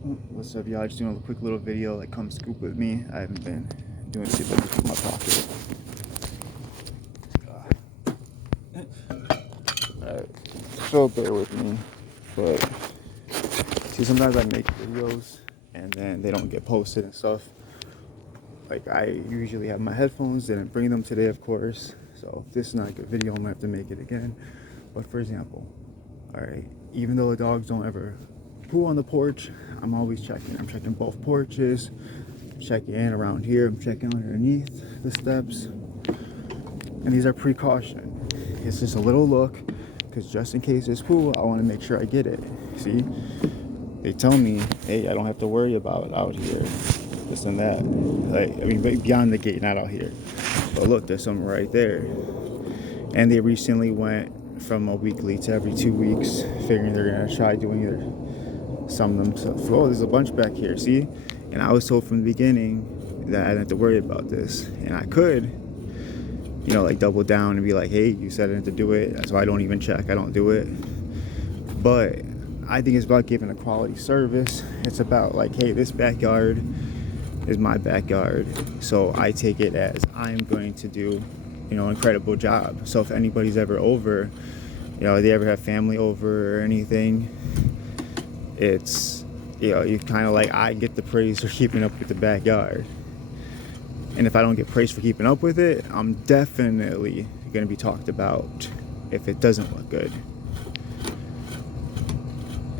What's up, y'all? Just doing a quick little video. Like, come scoop with me. I haven't been doing shit like this in my pocket. So bear with me. But see, sometimes I make videos and then they don't get posted and stuff. Like, I usually have my headphones, didn't bring them today, of course. So if this is not a good video, I'm gonna have to make it again. But for example, all right, even though the dogs don't ever poo on the porch, I'm always checking. I'm checking both porches, checking in around here, I'm checking underneath the steps. And these are precaution. It's just a little look, because just in case it's poo, I want to make sure I get it. See, they tell me, hey, I don't have to worry about out here, this and that. Like, I mean, beyond the gate, not out here. But look, there's some right there. And they recently went from a weekly to every 2 weeks, figuring they're gonna try doing either some of them. So, oh, there's a bunch back here, see? And I was told from the beginning that I didn't have to worry about this. And I could, you know, like double down and be like, hey, you said I didn't have to do it, so I don't even check, I don't do it. But I think it's about giving a quality service. It's about like, hey, this backyard is my backyard, so I take it as I'm going to do, you know, an incredible job. So if anybody's ever over, you know, they ever have family over or anything, it's, you know, you kind of like, I get the praise for keeping up with the backyard. And if I don't get praised for keeping up with it, I'm definitely going to be talked about if it doesn't look good.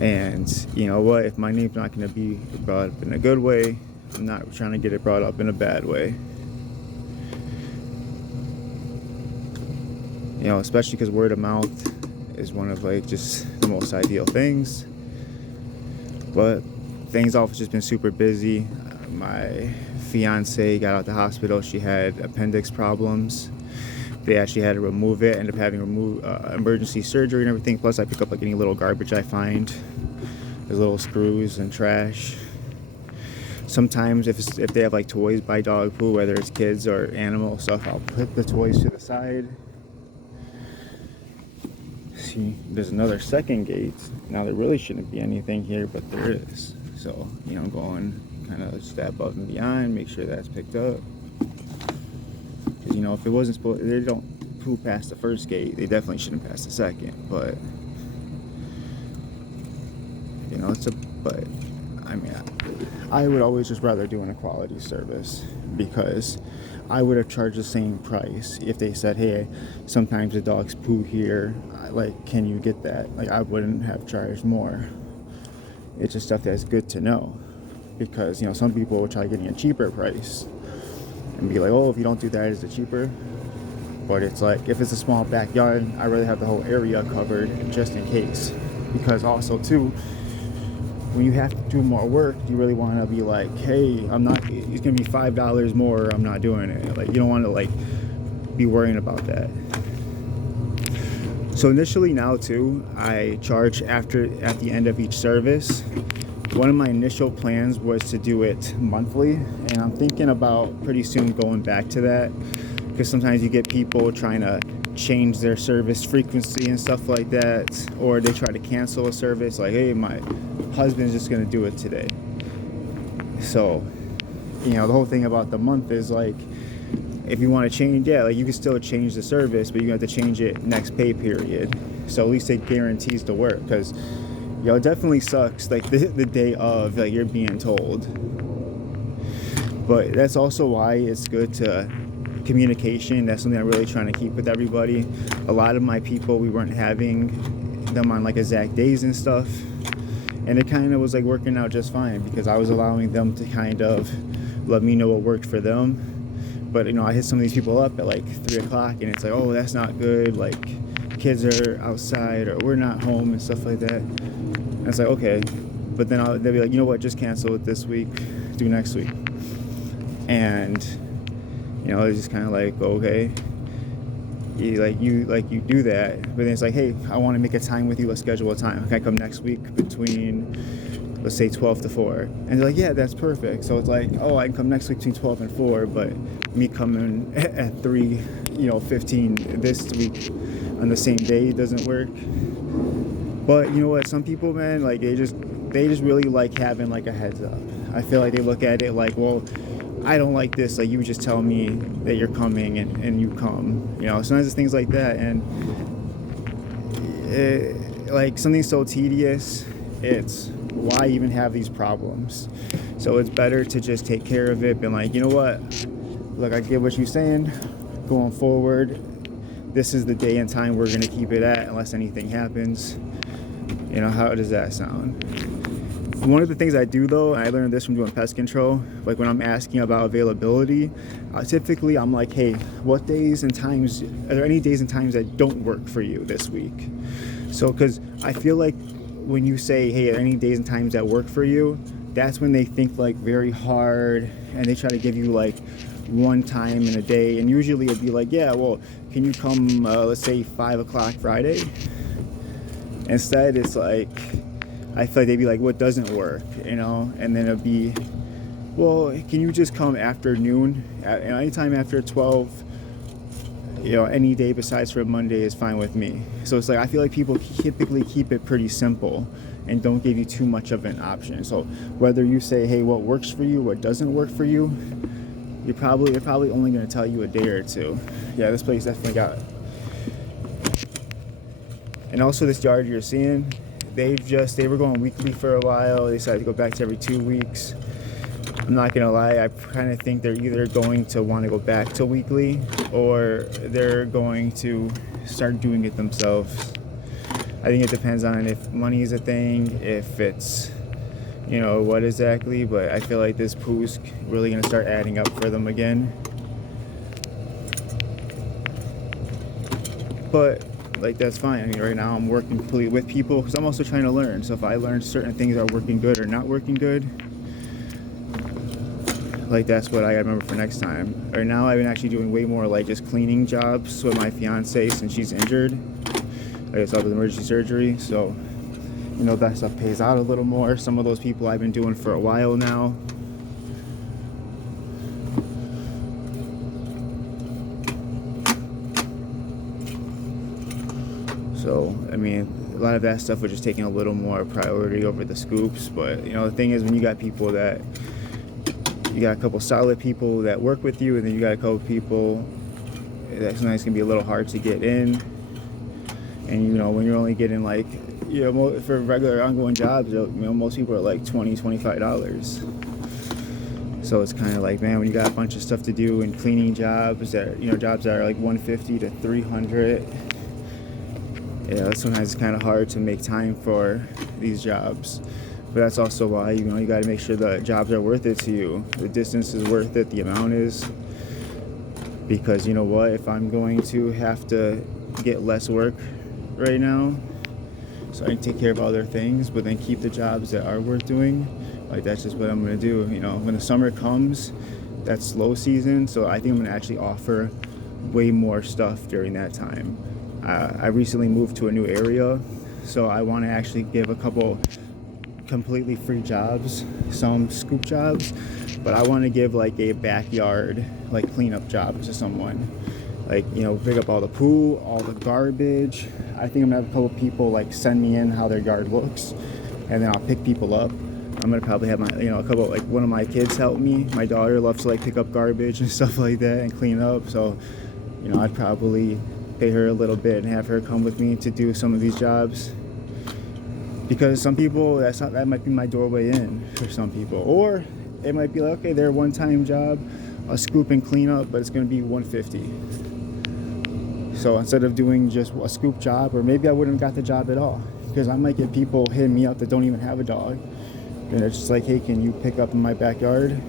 And you know what, if my name's not going to be brought up in a good way, I'm not trying to get it brought up in a bad way. You know, especially because word of mouth is one of like just the most ideal things. But things have just been super busy. My fiance got out the hospital. She had appendix problems. They actually had to remove it. Ended up having emergency surgery and everything. Plus, I pick up like any little garbage I find. There's little screws and trash. Sometimes if they have like toys by dog poo, whether it's kids or animal stuff, I'll put the toys to the side. See, there's another second gate. Now there really shouldn't be anything here, but there is. So, you know, going kind of step above and beyond, make sure that's picked up. Because, you know, if it wasn't supposed, they don't poo past the first gate, they definitely shouldn't pass the second. But, you know, but I mean, I would always just rather do an equality service, because I would have charged the same price if they said, hey, sometimes the dogs poo here, like, can you get that? Like, I wouldn't have charged more. It's just stuff that's good to know, because, you know, some people will try getting a cheaper price and be like, oh, if you don't do that, is it cheaper? But it's like, if it's a small backyard, I'd rather have the whole area covered just in case. Because also too, when you have to do more work, you really want to be like, hey, I'm not, it's gonna be $5 more, I'm not doing it. Like, you don't want to like be worrying about that. So initially now too, I charge at the end of each service. One of my initial plans was to do it monthly, and I'm thinking about pretty soon going back to that, because sometimes you get people trying to change their service frequency and stuff like that, or they try to cancel a service, like, hey, my husband's just gonna do it today. So, you know, the whole thing about the month is like, if you want to change, yeah, like you can still change the service, but you have to change it next pay period. So at least it guarantees the work, because, you know, it definitely sucks like the day of, like, you're being told. But that's also why it's good to communication. That's something I'm really trying to keep with everybody. A lot of my people, we weren't having them on like exact days and stuff, and it kind of was like working out just fine, because I was allowing them to kind of let me know what worked for them. But, you know, I hit some of these people up at like 3 o'clock, and it's like, oh, that's not good, like kids are outside or we're not home and stuff like that. And it's like, okay, but then they'll be like, you know what, just cancel it this week, do next week. And, you know, it's just kind of like, okay, you do that, but then it's like, hey, I want to make a time with you, let's schedule a time. Can I come next week between, let's say, 12 to 4? And they're like, yeah, that's perfect. So it's like, oh, I can come next week between 12 and 4, but me coming at 3:15 this week on the same day doesn't work. But you know what, some people, man, like, they just they just really like having like a heads up. I feel like they look at it like, well, I don't like this. Like, you just tell me that you're coming, and you come. You know, sometimes it's things like that. And like something so tedious, it's why even have these problems? So it's better to just take care of it. Being like, you know what? Look, I get what you're saying. Going forward, this is the day and time we're going to keep it at unless anything happens. You know, how does that sound? One of the things I do, though, and I learned this from doing pest control, like when I'm asking about availability, typically I'm like, hey, what days and times, are there any days and times that don't work for you this week? So, because I feel like when you say, hey, are there any days and times that work for you, that's when they think like very hard, and they try to give you like one time in a day, and usually it'd be like, yeah, well, can you come, let's say 5 o'clock Friday? Instead, it's like, I feel like they'd be like, what doesn't work, you know? And then it'd be, well, can you just come after noon? Anytime after 12, you know, any day besides for Monday is fine with me. So it's like, I feel like people typically keep it pretty simple and don't give you too much of an option. So whether you say, hey, what works for you, what doesn't work for you, they're probably only going to tell you a day or two. Yeah, this place definitely got it. And also this yard you're seeing, they were going weekly for a while. They decided to go back to every 2 weeks. I'm not gonna lie, I kind of think they're either going to want to go back to weekly, or they're going to start doing it themselves. I think it depends on if money is a thing, if it's, you know, what exactly, but I feel like this poo's really gonna start adding up for them again. But like, that's fine. I mean, right now I'm working completely with people because I'm also trying to learn. So if I learn certain things are working good or not working good, like, that's what I gotta remember for next time. Right now I've been actually doing way more like just cleaning jobs with my fiance since she's injured. I guess with emergency surgery, so you know, that stuff pays out a little more. Some of those people I've been doing for a while now. So, I mean, a lot of that stuff was just taking a little more priority over the scoops. But, you know, the thing is, when you got people that, you got a couple solid people that work with you, and then you got a couple people that sometimes can be a little hard to get in. And, you know, when you're only getting like, you know, for regular ongoing jobs, you know, most people are like $20, $25. So it's kind of like, man, when you got a bunch of stuff to do and cleaning jobs that, you know, jobs that are like $150 to $300, you know, sometimes it's kind of hard to make time for these jobs. But that's also why, you know, you got to make sure the jobs are worth it to you. The distance is worth it, the amount is. Because, you know what, if I'm going to have to get less work right now, so I can take care of other things, but then keep the jobs that are worth doing, like, that's just what I'm going to do. You know, when the summer comes, that's slow season, so I think I'm going to actually offer way more stuff during that time. I recently moved to a new area, so I want to actually give a couple completely free jobs, some scoop jobs, but I want to give like a backyard like cleanup job to someone. Like, you know, pick up all the poo, all the garbage. I think I'm gonna have a couple people like send me in how their yard looks, and then I'll pick people up. I'm gonna probably have my, you know, a couple, like one of my kids help me. My daughter loves to like pick up garbage and stuff like that and clean up, so, you know, I'd probably pay her a little bit and have her come with me to do some of these jobs. Because some people, that might be my doorway in for some people. Or it might be like, okay, they're a one-time job, I'll scoop and clean up, but it's gonna be $150. So instead of doing just a scoop job, or maybe I wouldn't have got the job at all, because I might get people hitting me up that don't even have a dog, and it's just like, hey, can you pick up in my backyard?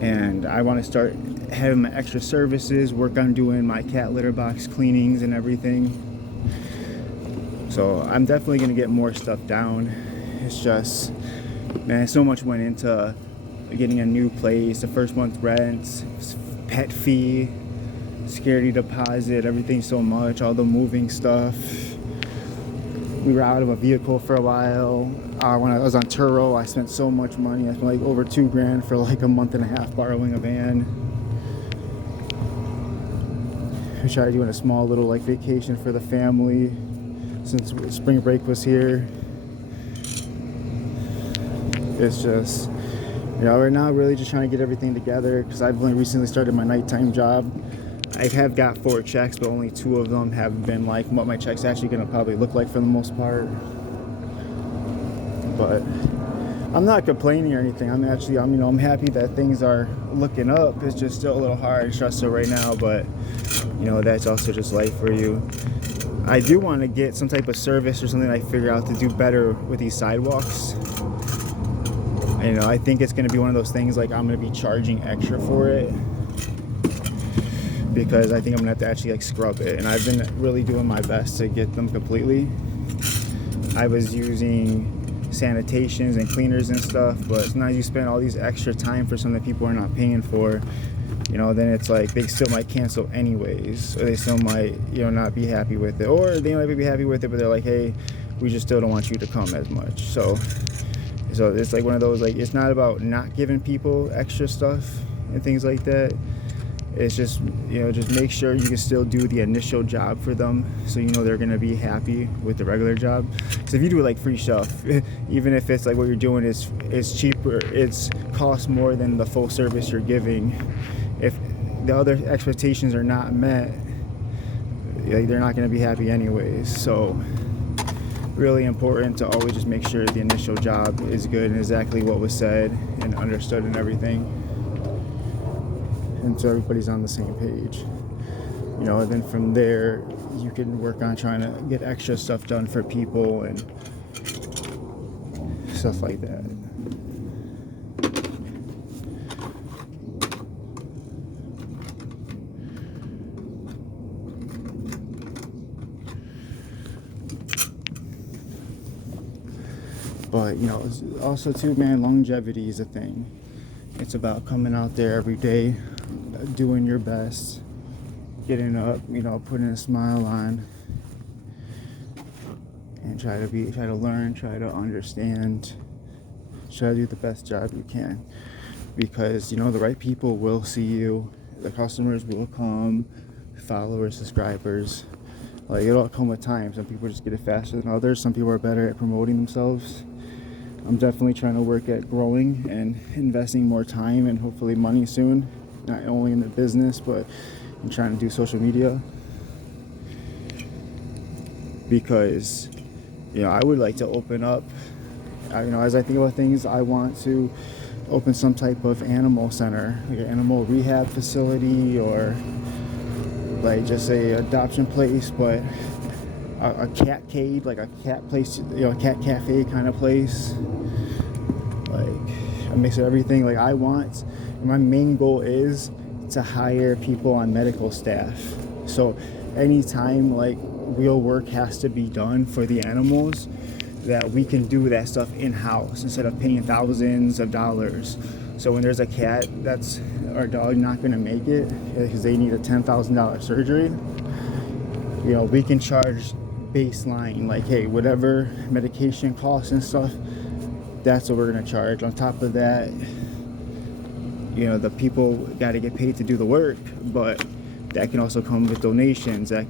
And I want to start having my extra services, work on doing my cat litter box cleanings and everything. So I'm definitely going to get more stuff down. It's just, man, so much went into getting a new place, the first month rent, pet fee, security deposit, everything, so much, all the moving stuff. We were out of a vehicle for a while. When I was on Turo, I spent so much money. I spent like over $2,000 for like a month and a half borrowing a van. We tried doing a small little like vacation for the family since spring break was here. It's just, you know, we're now really just trying to get everything together because I've only recently started my nighttime job. I have got 4 checks, but only 2 of them have been like what my check's actually gonna probably look like for the most part. But I'm not complaining or anything. I'm happy that things are looking up. It's just still a little hard and stressful right now, but you know, that's also just life for you. I do want to get some type of service or something I figure out to do better with these sidewalks. You know, I think it's going to be one of those things like I'm going to be charging extra for it because I think I'm going to have to actually like scrub it. And I've been really doing my best to get them completely. I was using sanitations and cleaners and stuff, but sometimes you spend all these extra time for something that people are not paying for. You know, then it's like they still might cancel anyways, or they still might, you know, not be happy with it, or they might be happy with it, but they're like, hey, we just still don't want you to come as much. So it's like one of those, like, it's not about not giving people extra stuff and things like that. It's just, you know, just make sure you can still do the initial job for them, so you know they're gonna be happy with the regular job. Because if you do like free stuff, even if it's like what you're doing is cheaper, it's costs more than the full service you're giving. If the other expectations are not met, like, they're not gonna be happy anyways. So really important to always just make sure the initial job is good and exactly what was said and understood and everything. And so everybody's on the same page, you know. And then from there you can work on trying to get extra stuff done for people and stuff like that. But you know, also too, man, longevity is a thing. It's about coming out there every day, doing your best, getting up, you know, putting a smile on, and try to learn, try to understand, try to do the best job you can. Because, you know, the right people will see you, the customers will come, followers, subscribers. Like, it'll come with time. Some people just get it faster than others. Some people are better at promoting themselves. I'm definitely trying to work at growing and investing more time and hopefully money soon, not only in the business, but in trying to do social media. Because, you know, I would like to open up, you know, as I think about things, I want to open some type of animal center, like an animal rehab facility, or like just a adoption place, but a cat cage, like a cat place, you know, a cat cafe kind of place. Like a mix of everything. Like my main goal is to hire people on medical staff. So anytime like real work has to be done for the animals, that we can do that stuff in-house instead of paying thousands of dollars. So when there's a cat that's or dog not going to make it because they need a $10,000 surgery, you know, we can charge baseline, like, hey, whatever medication costs and stuff, that's what we're going to charge. On top of that, you know, the people got to get paid to do the work, but that can also come with donations. That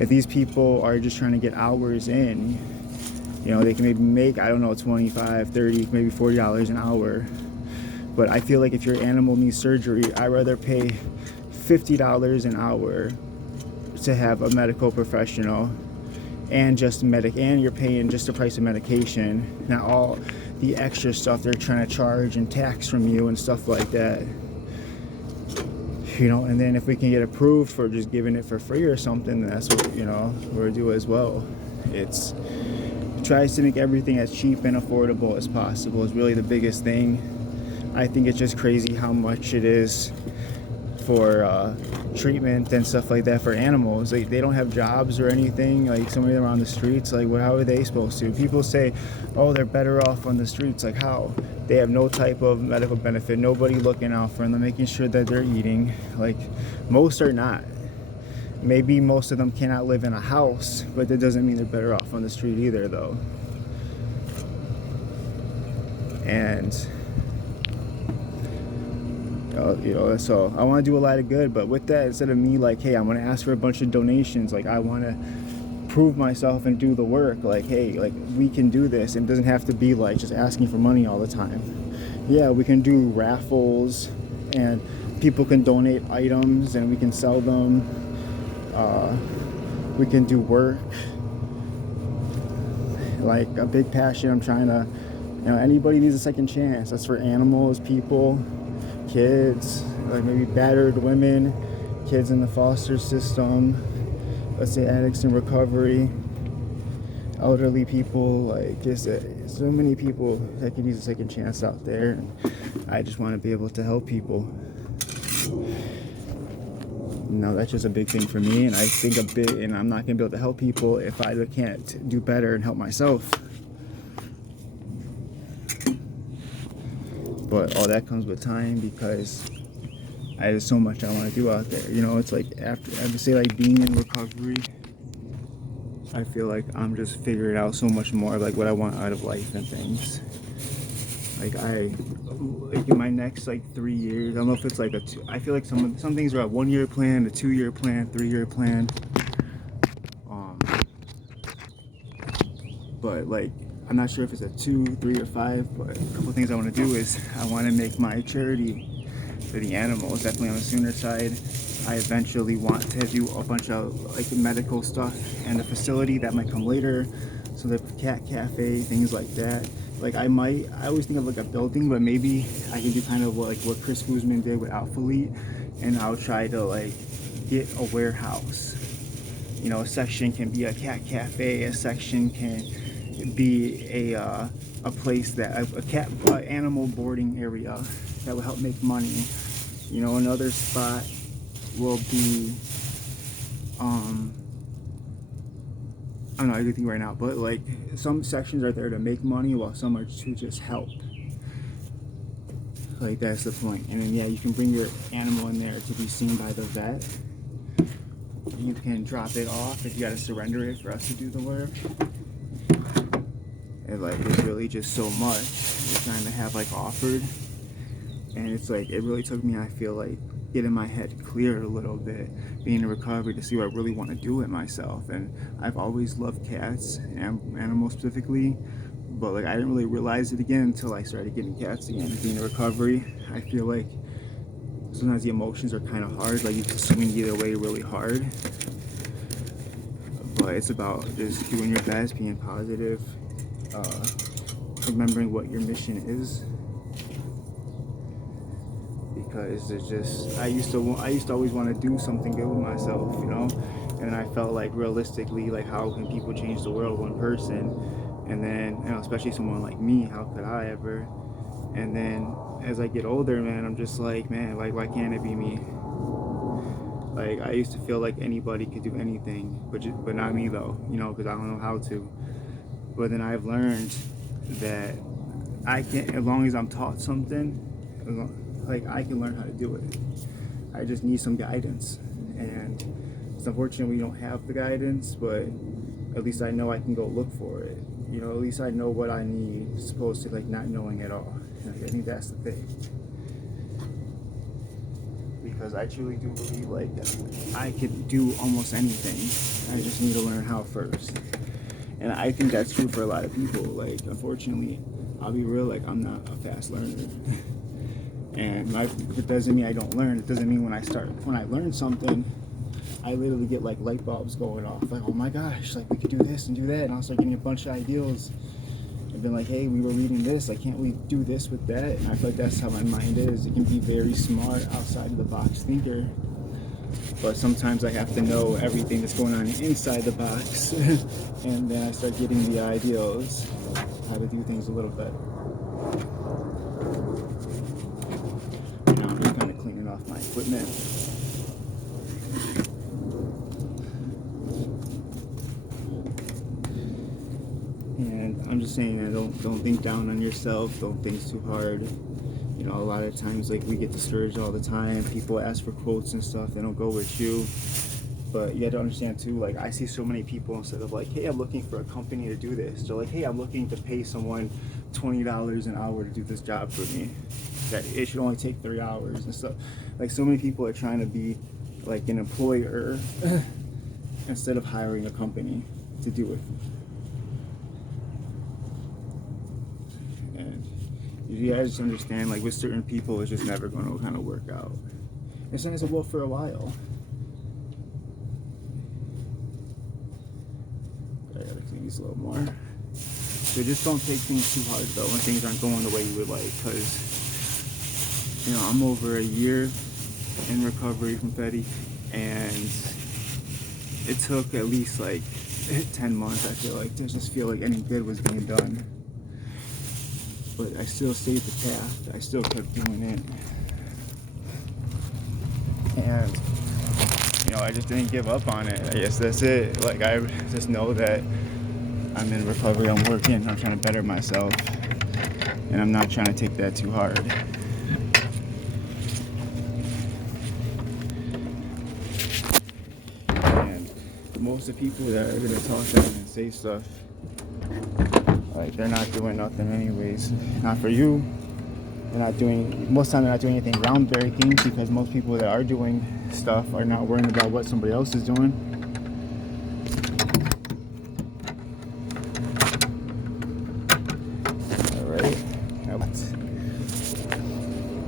if these people are just trying to get hours in, you know, they can maybe make, I don't know, $25, $30, maybe $40 an hour. But I feel like if your animal needs surgery, I'd rather pay $50 an hour to have a medical professional and and you're paying just the price of medication, not all the extra stuff they're trying to charge and tax from you and stuff like that. You know, and then if we can get approved for just giving it for free or something, then that's what, you know, we'll do as well. It tries to make everything as cheap and affordable as possible is really the biggest thing. I think it's just crazy how much it is for treatment and stuff like that for animals. Like, they don't have jobs or anything. Like, some of them are on the streets. Like, how are they supposed to? People say, oh, they're better off on the streets. Like, how? They have no type of medical benefit, nobody looking out for them, making sure that they're eating. Like, most are not. Maybe most of them cannot live in a house, but that doesn't mean they're better off on the street either, though. And So I want to do a lot of good, but with that, instead of me like, hey, I'm gonna ask for a bunch of donations, like I want to prove myself and do the work, like, hey, like we can do this, and it doesn't have to be like just asking for money all the time. Yeah, we can do raffles, and people can donate items, and we can sell them. We can do work. Like a big passion, I'm trying to, anybody needs a second chance. That's for animals, people, kids, like maybe battered women, kids in the foster system, let's say addicts in recovery, elderly people, like just so many people that could use a second chance out there. And I just want to be able to help people. That's just a big thing for me, and I think and I'm not gonna be able to help people if I can't do better and help myself. But all that comes with time, because there's so much I want to do out there. It's like after I would say like being in recovery, I feel like I'm just figuring out so much more like what I want out of life and things. Like in my next like 3 years, I don't know if it's like I feel like some things are a 1 year plan, a 2 year plan, 3 year plan. But like I'm not sure if it's a 2, 3, or 5. But a couple of things I want to do is I want to make my charity for the animals definitely on the sooner side. I eventually want to do a bunch of like medical stuff and a facility that might come later. So the cat cafe, things like that. Like I always think of like a building, but maybe I can do kind of like what Chris Guzman did with Alpha Elite, and I'll try to like get a warehouse. A section can be a cat cafe, a section can be a place that a cat animal boarding area that will help make money. Another spot will be I don't know everything right now, but like some sections are there to make money while some are to just help. Like that's the point. And then you can bring your animal in there to be seen by the vet. You can drop it off if you got to surrender it for us to do the work. And like it's really just so much we're trying to have like offered, and it's like it really took me, I feel like, getting my head clear a little bit, being in recovery, to see what I really want to do with myself. And I've always loved cats and animals specifically, but like I didn't really realize it again until I started getting cats again. Being in recovery, I feel like sometimes the emotions are kind of hard, like you can swing either way really hard, but it's about just doing your best, being positive, remembering what your mission is. Because it's just I used to always want to do something good with myself, and I felt like realistically, like how can people change the world one person, and then especially someone like me, how could I ever? And then as I get older, man, I'm just like, man, like why can't it be me? Like I used to feel like anybody could do anything, but not me though, because I don't know how to. But then I've learned that I can, as long as I'm taught something, like I can learn how to do it. I just need some guidance, and it's unfortunate we don't have the guidance, but at least I know I can go look for it. At least I know what I need, as opposed to like not knowing at all. And I think that's the thing, because I truly do believe like I could do almost anything. I just need to learn how first. And I think that's true for a lot of people. Like unfortunately, I'll be real, like I'm not a fast learner. And it doesn't mean I don't learn. It doesn't mean when I learn something, I literally get like light bulbs going off. Like, oh my gosh, like we could do this and do that. And I'll start getting a bunch of ideas. I've been like, hey, we were reading this. Like, can't we do this with that? And I feel like that's how my mind is. It can be very smart, outside of the box thinker. But sometimes I have to know everything that's going on inside the box. And then I start getting the ideas how to do things a little better. I'm just kind of cleaning off my equipment. And I'm just saying that don't think down on yourself. Don't think too hard. A lot of times like we get discouraged all the time. People ask for quotes and stuff. They don't go with you. But you got to understand too, like I see so many people, instead of like, hey, I'm looking for a company to do this, they're like, hey, I'm looking to pay someone $20 an hour to do this job for me. that it should only take 3 hours and stuff. Like, so many people are trying to be like an employer instead of hiring a company to do it. And you guys just understand, like, with certain people, it's just never going to kind of work out. And sometimes it will for a while. I gotta clean these a little more. So just don't take things too hard though when things aren't going the way you would like, because you know, I'm over a year in recovery from Fetty, and it took at least like 10 months, I feel like, to just feel like any good was being done. But I still stayed the path. I still kept doing it. And you know, I just didn't give up on it. I guess that's it. Like, I just know that I'm in recovery, I'm working, I'm trying to better myself, and I'm not trying to take that too hard. And most of the people that are gonna talk down and say stuff, like, they're not doing nothing anyways. Not for you. They're not doing, most of the time they're not doing anything groundbreaking, because most people that are doing stuff are not worrying about what somebody else is doing. Alright.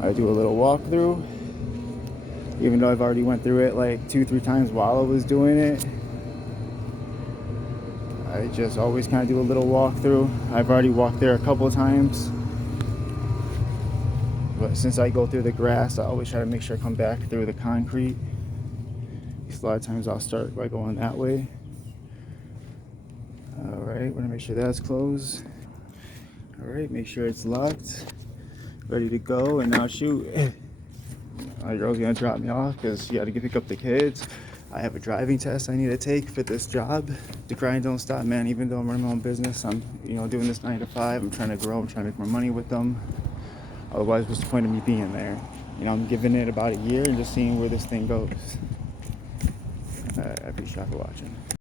I do a little walkthrough. Even though I've already went through it like 2-3 times while I was doing it. I just always kind of do a little walkthrough. I've already walked there a couple of times. But since I go through the grass, I always try to make sure I come back through the concrete. Because a lot of times I'll start by going that way. Alright, we're gonna make sure that's closed. Alright, make sure it's locked. Ready to go, and now shoot. My girl's gonna drop me off because she gotta pick up the kids. I have a driving test I need to take for this job. The grind don't stop, man. Even though I'm running my own business, I'm, you know, doing this 9 to 5. I'm trying to grow, I'm trying to make more money with them. Otherwise, what's the point of me being there? You know, I'm giving it about a year and just seeing where this thing goes. I appreciate you for watching.